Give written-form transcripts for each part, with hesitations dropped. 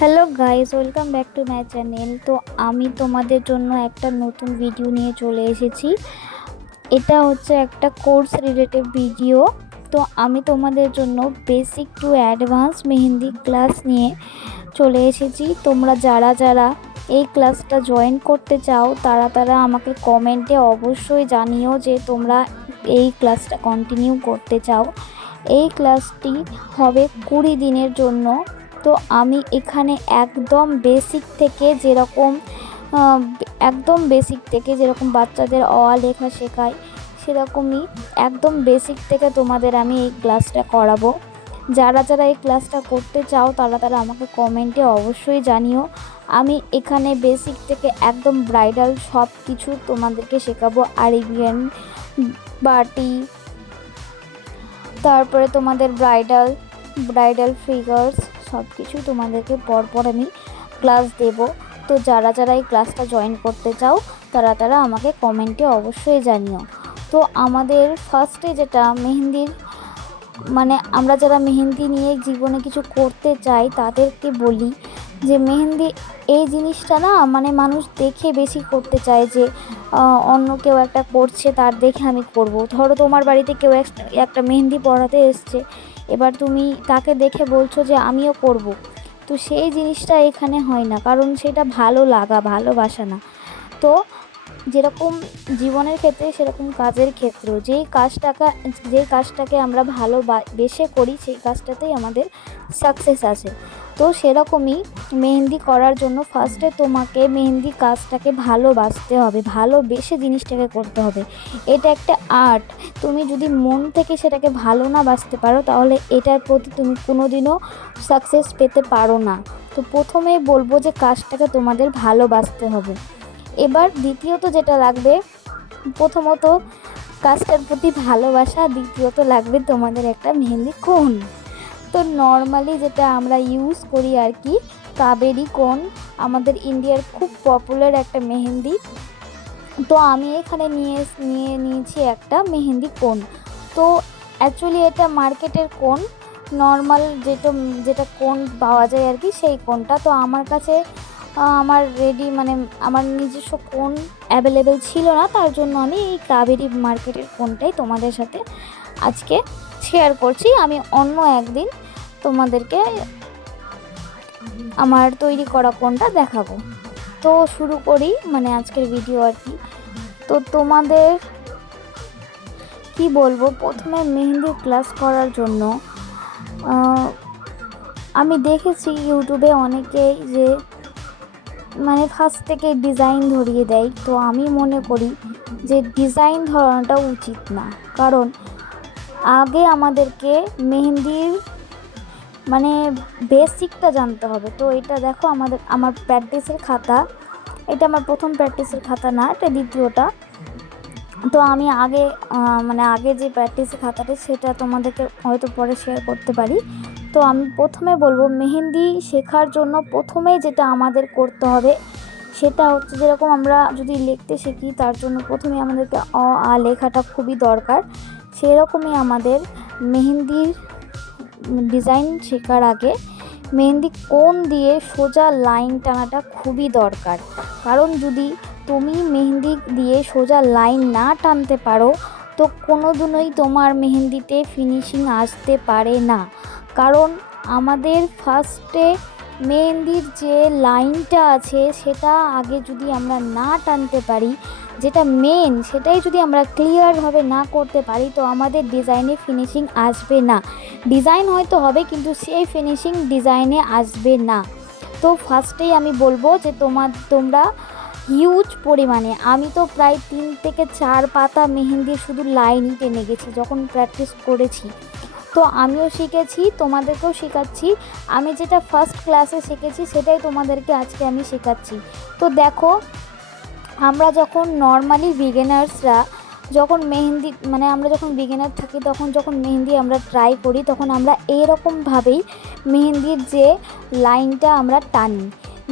Hello guys, welcome back to my channel. তো আমি তোমাদের জন্য একটা নতুন ভিডিও নিয়ে চলে এসেছি। এটা হচ্ছে একটা কোর্স রিলেটেড ভিডিও। তো আমি তোমাদের জন্য basic to advance mehndi class নিয়ে চলে এসেছি। তোমরা যারা যারা এই ক্লাসটা জয়েন করতে চাও তারা আমাকে কমেন্টে অবশ্যই জানিও যে তোমরা এই ক্লাসটা কন্টিনিউ করতে চাও। এই ক্লাসটি হবে 20 দিনের জন্য। তো আমি এখানে একদম বেসিক থেকে যেরকম বাচ্চাদের অ আ লেখা শেখায় সেরকমই একদম বেসিক থেকে তোমাদের আমি এই ক্লাসটা করাবো। যারা যারা এই ক্লাসটা করতে চাও তারা আমাকে কমেন্টে অবশ্যই জানিও। আমি এখানে বেসিক থেকে একদম ব্রাইডাল সব কিছু তোমাদেরকে শেখাবো। আরেবিয়ান, বাটি, তারপরে তোমাদের ব্রাইডাল ফিগার্স সব কিছু তোমাদেরকে পরপর আমি ক্লাস দেব। তো যারা যারা এই ক্লাসটা জয়েন করতে চাও তারা আমাকে কমেন্টে অবশ্যই জানিও। তো আমাদের ফার্স্টে যেটা মেহেন্দির আমরা যারা মেহেন্দি নিয়ে জীবনে কিছু করতে চাই তাদেরকে বলি যে মেহেন্দি এই জিনিসটা না মানুষ দেখে বেশি করতে চায়, যে অন্য কেউ একটা করছে তার দেখে আমি করব। ধরো তোমার বাড়িতে কেউ একটা মেহেন্দি পড়াতে এসছে, এবার তুমি তাকে দেখে বলছো যে আমিও করব। তো সেই জিনিসটা এখানে হয় না, কারণ সেটা ভালো লাগা, ভালোবাসা না। তো যেরকম জীবনের ক্ষেত্রে সেরকম কাজের ক্ষেত্রেও যেই কাজটাকে আমরা ভালোবেসে করি সেই কাজটাতেই আমাদের সাকসেস আসে। তো সেরকমই মেহেন্দি করার জন্য ফার্স্টে তোমাকে মেহেন্দি কাজটাকে ভালোবাসতে হবে, ভালোবেসে জিনিসটাকে করতে হবে। এটা একটা আর্ট। তুমি যদি মন থেকে সেটাকে ভালো না বাসতে পারো তাহলে এটার প্রতি তুমি কোনোদিনও সাকসেস পেতে পারো না। তো প্রথমেই বলবো যে কাজটাকে তোমাদের ভালোবাসতে হবে। এবার দ্বিতীয়ত যেটা লাগবে, প্রথমত কাজটার প্রতি ভালোবাসা, দ্বিতীয়ত লাগবে তোমাদের একটা মেহেন্দি কোন। তো নর্মালি যেটা আমরা ইউজ করি আর কি, কাবেরি কোন আমাদের ইন্ডিয়ার খুব পপুলার একটা মেহেন্দি। তো আমি এখানে নিয়েছি একটা মেহেন্দি কোন। তো অ্যাকচুয়ালি এটা মার্কেটের কোন, নর্মাল যেটা কোন পাওয়া যায় আর কি, সেই কোনটা। তো আমার কাছে আমার আমার নিজস্ব কোন অ্যাভেলেবেল ছিল না, তার জন্য আমি এই কাবেরি মার্কেটের কোনটাই তোমাদের সাথে আজকে শেয়ার করছি। আমি অন্য একদিন তোমাদেরকে আমার তৈরি করা কোনটা দেখাবো। তো শুরু করি আজকের ভিডিও আর কি। তো তোমাদের কি বলবো, প্রথমে মেহেন্দি ক্লাস করার জন্য আমি দেখেছি ইউটিউবে অনেকেই যে ফার্স্ট থেকে ডিজাইন ধরিয়ে দেয়। তো আমি মনে করি যে ডিজাইন ধরানোটা উচিত না, কারণ আগে আমাদেরকে মেহেন্দির বেসিকটা জানতে হবে। তো এটা দেখো আমার প্র্যাকটিসের খাতা, এটা আমার প্রথম প্র্যাকটিসের খাতা না, এটা দ্বিতীয়টা। তো আমি আগে যে প্র্যাকটিসের খাতাটা সেটা তোমাদেরকে হয়তো পরে শেয়ার করতে পারি। তো আমি প্রথমে বলবো মেহেন্দি শেখার জন্য প্রথমেই যেটা আমাদের করতে হবে সেটা হচ্ছে, যেরকম আমরা যদি লিখতে শিখি তার জন্য প্রথমে আমাদেরকে অ আ লেখাটা খুবই দরকার, সেরকমই আমাদের মেহেন্দির ডিজাইন শেখার আগে মেহেন্দি কোন দিয়ে সোজা লাইন টানাটা খুবই দরকার। কারণ যদি তুমি মেহেন্দি দিয়ে সোজা লাইন না টানতে পারো তো কোনোদিনই তোমার মেহেন্দিতে ফিনিশিং আসতে পারে না। কারণ আমাদের ফার্স্টে মেহেন্দির যে লাইনটা আছে সেটা আগে যদি আমরা না টানতে পারি, যেটা মেন সেটাই যদি আমরা ক্লিয়ারভাবে না করতে পারি তো আমাদের ডিজাইনে ফিনিশিং আসবে না। ডিজাইন হয়তো হবে কিন্তু সেই ফিনিশিং ডিজাইনে আসবে না। তো ফার্স্টেই আমি বলবো যে তোমরা হিউজ পরিমাণে, আমি তো প্রায় 3 থেকে 4 পাতা মেহেন্দি শুধু লাইনই টেনে গেছি যখন প্র্যাকটিস করেছি। তো আমিও শিখেছি, তোমাদেরকেও শেখাচ্ছি। আমি যেটা ফার্স্ট ক্লাসে শিখেছি সেটাই তোমাদেরকে আজকে আমি শেখাচ্ছি। তো দেখো, আমরা যখন নর্মালি বিগিনার্সরা যখন মেহেন্দি আমরা যখন বিগিনার থাকি তখন যখন মেহেন্দি আমরা ট্রাই করি তখন আমরা এইরকমভাবেই মেহেন্দির যে লাইনটা আমরা টানি,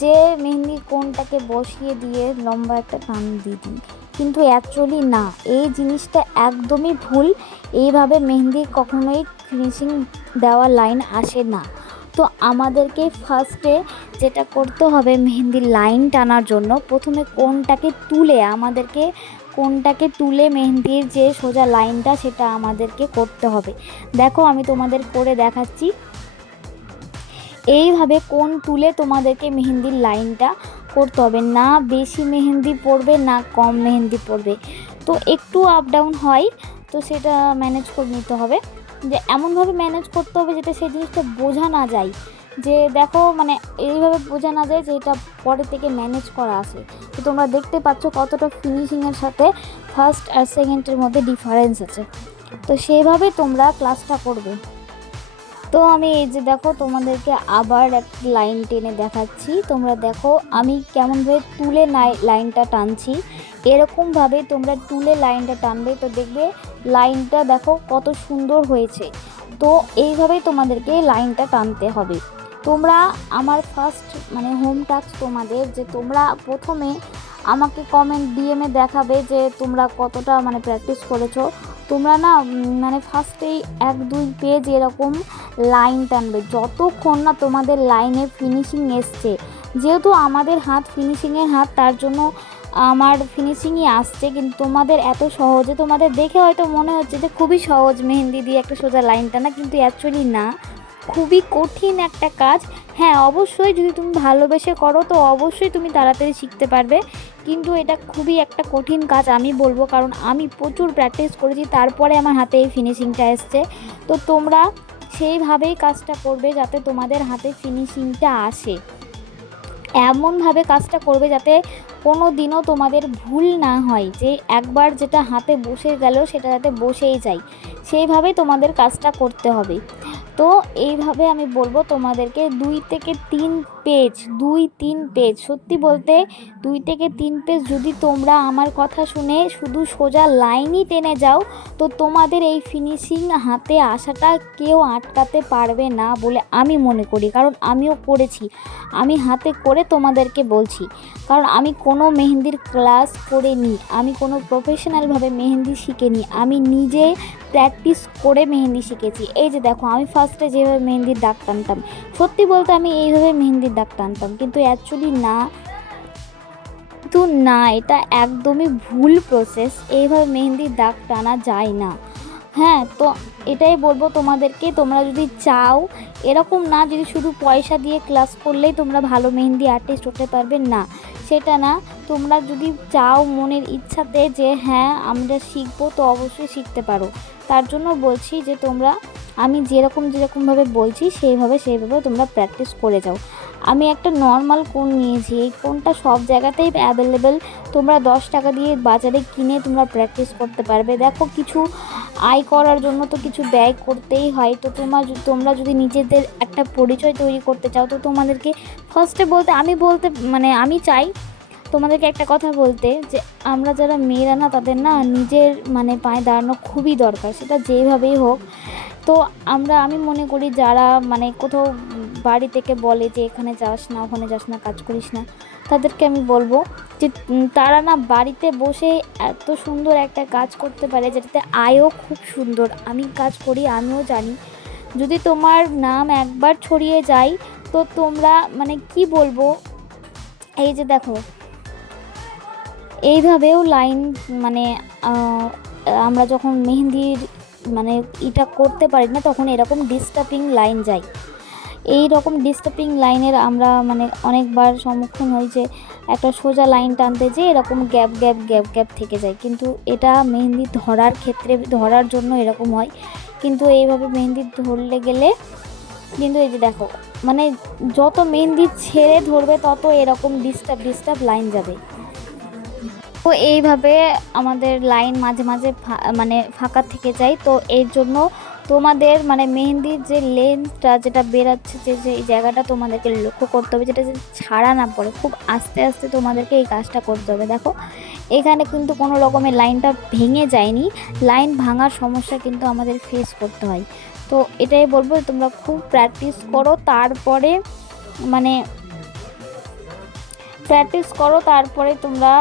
যে মেহেন্দির কোনটাকে বসিয়ে দিয়ে লম্বা একটা টান দিয়ে দিই। কিন্তু অ্যাকচুয়ালি না, এই জিনিসটা একদমই ভুল। এইভাবে মেহেন্দি কখনোই ফিনিশিং দেওয়া লাইন আসে না। তো আমাদেরকে ফার্স্টে যেটা করতে হবে মেহেন্দির লাইন টানার জন্য, প্রথমে কোনটাকে তুলে মেহেন্দির যে সোজা লাইনটা সেটা আমাদেরকে করতে হবে। দেখো আমি তোমাদের করে দেখাচ্ছি। এইভাবে কোন তুলে তোমাদেরকে মেহেন্দির লাইনটা করতে হবে, না বেশি মেহেন্দি পড়বে না কম মেহেন্দি পড়বে, তো একটু আপ ডাউন হয়, তো সেটা ম্যানেজ করে নিতে হবে। যে এমনভাবে ম্যানেজ করতে হবে যেটা সেই জিনিসটা বোঝা না যায়, যে দেখো মানে এইভাবে বোঝা না যায় যে এটা পরে থেকে ম্যানেজ করা আছে। তো তোমরা দেখতে পাচ্ছ কতটা ফিনিশিংয়ের সাথে ফার্স্ট আর সেকেন্ডের মধ্যে ডিফারেন্স আছে। তো সেইভাবে তোমরা ক্লাসটা করবে। তো আমি এই যে দেখো তোমাদেরকে আবার একটা লাইন টেনে দেখাচ্ছি। তোমরা দেখো আমি কেমনভাবে তুলে লাইনটা টানছি, এরকমভাবে তোমরা তুলে লাইনটা টানবে, তো দেখবে লাইনটা দেখো কত সুন্দর হয়েছে। তো এইভাবেই তোমাদেরকে লাইনটা টানতে হবে। তোমরা আমার ফার্স্ট মানে হোম টাস্ক তোমাদের, যে তোমরা প্রথমে আমাকে কমেন্ট ডিএমে দেখাবে যে তোমরা কতটা মানে প্র্যাকটিস করেছো। তোমরা না মানে ফার্স্টেই 1-2 পেজ এরকম লাইন টানবে, যতক্ষণ না তোমাদের লাইনে ফিনিশিং এসছে। যেহেতু আমাদের হাত ফিনিশিংয়ের হাত, তার জন্য আমার ফিনিশিংই আসছে, কিন্তু তোমাদের এত সহজে, তোমাদের দেখে হয়তো মনে হচ্ছে যে খুবই সহজ মেহেন্দি দিয়ে একটা সোজা লাইন টানা, কিন্তু অ্যাকচুয়ালি না, খুবই কঠিন একটা কাজ। হ্যাঁ অবশ্যই যদি তুমি ভালোবেসে করো তো অবশ্যই তুমি তাড়াতাড়ি শিখতে পারবে, কিন্তু এটা খুবই একটা কঠিন কাজ আমি বলবো, কারণ আমি প্রচুর প্র্যাকটিস করেছি, তারপরে আমার হাতে এই ফিনিশিংটা এসছে। তো তোমরা সেইভাবেই কাজটা করবে যাতে তোমাদের হাতে ফিনিশিংটা আসে, এমনভাবে কাজটা করবে যাতে কোনো দিনও তোমাদের ভুল না হয়, যে একবার যেটা হাতে বসে গেল সেটা যাতে বসেই যায়, সেইভাবেই তোমাদের কাজটা করতে হবে। তো এইভাবে আমি বলবো তোমাদেরকে 2-3 পেজ, সত্যি বলতে 2-3 পেজ যদি তোমরা আমার কথা শুনে শুধু সোজা লাইনই টেনে যাও, তো তোমাদের এই ফিনিশিং হাতে আসাটা কেউ আটকাতে পারবে না বলে আমি মনে করি, কারণ আমিও করেছি, আমি হাতে করে তোমাদেরকে বলছি। কারণ আমি কোনো মেহেন্দির ক্লাস করিনি, আমি কোনো প্রফেশনালভাবে মেহেন্দি শিখিনি, আমি নিজে প্র্যাকটিস করে মেহেন্দি শিখেছি। এই যে দেখো আমি ফার্স্টে যেভাবে মেহেন্দির দাগ টানতাম, সত্যি বলতে আমি এইভাবে মেহেন্দির দাগ টানতাম, কিন্তু অ্যাকচুয়ালি না, এটা একদমই ভুল প্রসেস, এইভাবে মেহেন্দির দাগ টানা যায় না। হ্যাঁ, তো এটাই বলবো তোমাদেরকে, তোমরা যদি চাও, এরকম না যদি শুধু পয়সা দিয়ে ক্লাস করলেই তোমরা ভালো মেহেন্দি আর্টিস্ট হতে পারবে, না সেটা না। তোমরা যদি চাও মনের ইচ্ছাতে যে হ্যাঁ আমরা শিখবো, তো অবশ্যই শিখতে পারো। তার জন্য বলছি যে তোমরা আমি যেরকমভাবে বলছি সেইভাবে তোমরা প্র্যাকটিস করে যাও। আমি একটা নর্মাল কোন নিয়েছি, এই কোনটা সব জায়গাতেই অ্যাভেলেবেল, তোমরা 10 টাকা দিয়ে বাজারে কিনে তোমরা প্র্যাকটিস করতে পারবে। দেখো কিছু আয় করার জন্য তো কিছু ব্যয় করতেই হয়, তো তোমরা যদি নিজেদের একটা পরিচয় তৈরি করতে চাও, তো তোমাদেরকে ফার্স্টে আমি চাই তোমাদেরকে একটা কথা বলতে, যে আমরা যারা মেয়েরা না, তাদের না নিজের মানে পায়ে দাঁড়ানো খুবই দরকার, সেটা যেভাবেই হোক। তো আমি মনে করি যারা মানে কোথাও বাড়ি থেকে বলে যে এখানে যাস না, ওখানে যাস না, কাজ করিস না, তাদেরকে আমি বলবো যে তারা না বাড়িতে বসে এত সুন্দর একটা কাজ করতে পারে, যেটাতে আয়ও খুব সুন্দর। আমি কাজ করি, আমিও জানি, যদি তোমার নাম একবার ছড়িয়ে যায়, তো তোমরা মানে কি বলবো, এই যে দেখো এইভাবেও লাইন মানে আমরা যখন মেহেন্দির মানে এটা করতে পারি না, তখন এরকম ডিস্টার্বিং লাইন যায়। এই রকম ডিস্টার্বিং লাইনের আমরা মানে অনেকবার সম্মুখীন হই, যে একটা সোজা লাইন টানতে যে এরকম গ্যাপ থেকে যায়, কিন্তু এটা মেহেন্দি ধরার জন্য এরকম হয়, কিন্তু এইভাবে মেহেন্দি ধরলে গেলে কিন্তু এই যে দেখো মানে যত মেহেন্দি ছেড়ে ধরবে তত এরকম ডিস্টার্ব লাইন যাবে। তো এইভাবে আমাদের লাইন মাঝে মাঝে মানে ফাঁকা থেকে যায়। তো এর জন্য তোমাদের মানে মেহেন্দির যে লেন্থটা যেটা বেরাচ্ছে, যে জায়গাটা তোমাদেরকে লক্ষ্য করতে হবে, যেটা ছাড়া না পড়ে, খুব আস্তে আস্তে তোমাদেরকে এই কাজটা করতে হবে। দেখো এখানে কিন্তু কোনো রকমের লাইনটা ভেঙে যায়নি, লাইন ভাঙার সমস্যা কিন্তু আমাদের ফেস করতে হয়। তো এটাই বলবো, তোমরা খুব প্র্যাকটিস করো, তারপরে তোমরা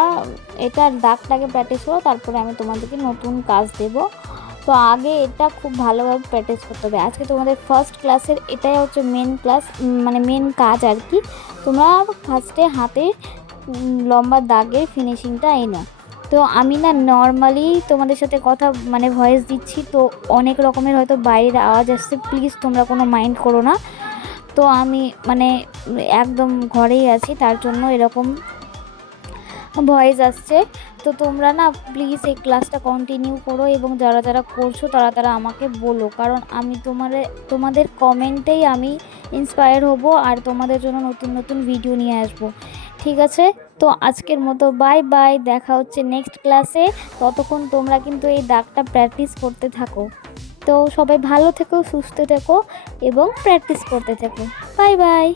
এটার দাগটাকে প্র্যাকটিস করো, তারপরে আমি তোমাদেরকে নতুন কাজ দেব। তো আগে এটা খুব ভালোভাবে প্র্যাকটিস করতে হবে। আজকে তোমাদের ফার্স্ট ক্লাসের এটাই হচ্ছে মেন ক্লাস, মানে মেন কাজ আর কি। তোমরা ফার্স্টে হাতে লম্বা দাগের ফিনিশিংটা এনো। তো আমি না নর্মালি তোমাদের সাথে কথা মানে ভয়েস দিচ্ছি, তো অনেক রকমের হয়তো বাইরের আওয়াজ আসছে, প্লিজ তোমরা কোনো মাইন্ড করো না। তো আমি মানে একদম ঘরেই আছি, তার জন্য এরকম ভয়েস আসছে। তো তোমরা না প্লিজ এই ক্লাসটা কন্টিনিউ করো, এবং যারা যারা করছো তারা তারা আমাকে বলো, কারণ আমি তোমাদের কমেন্টেই আমি ইন্সপায়ার হব আর তোমাদের জন্য নতুন নতুন ভিডিও নিয়ে আসবো। ঠিক আছে, তো আজকের মতো বাই বাই, দেখা হচ্ছে নেক্সট ক্লাসে। ততক্ষণ তোমরা কিন্তু এই দাগটা প্র্যাকটিস করতে থাকো। তো সবাই ভালো থেকো, সুস্থ থেকো এবং প্র্যাকটিস করতে থেকো। Bye bye.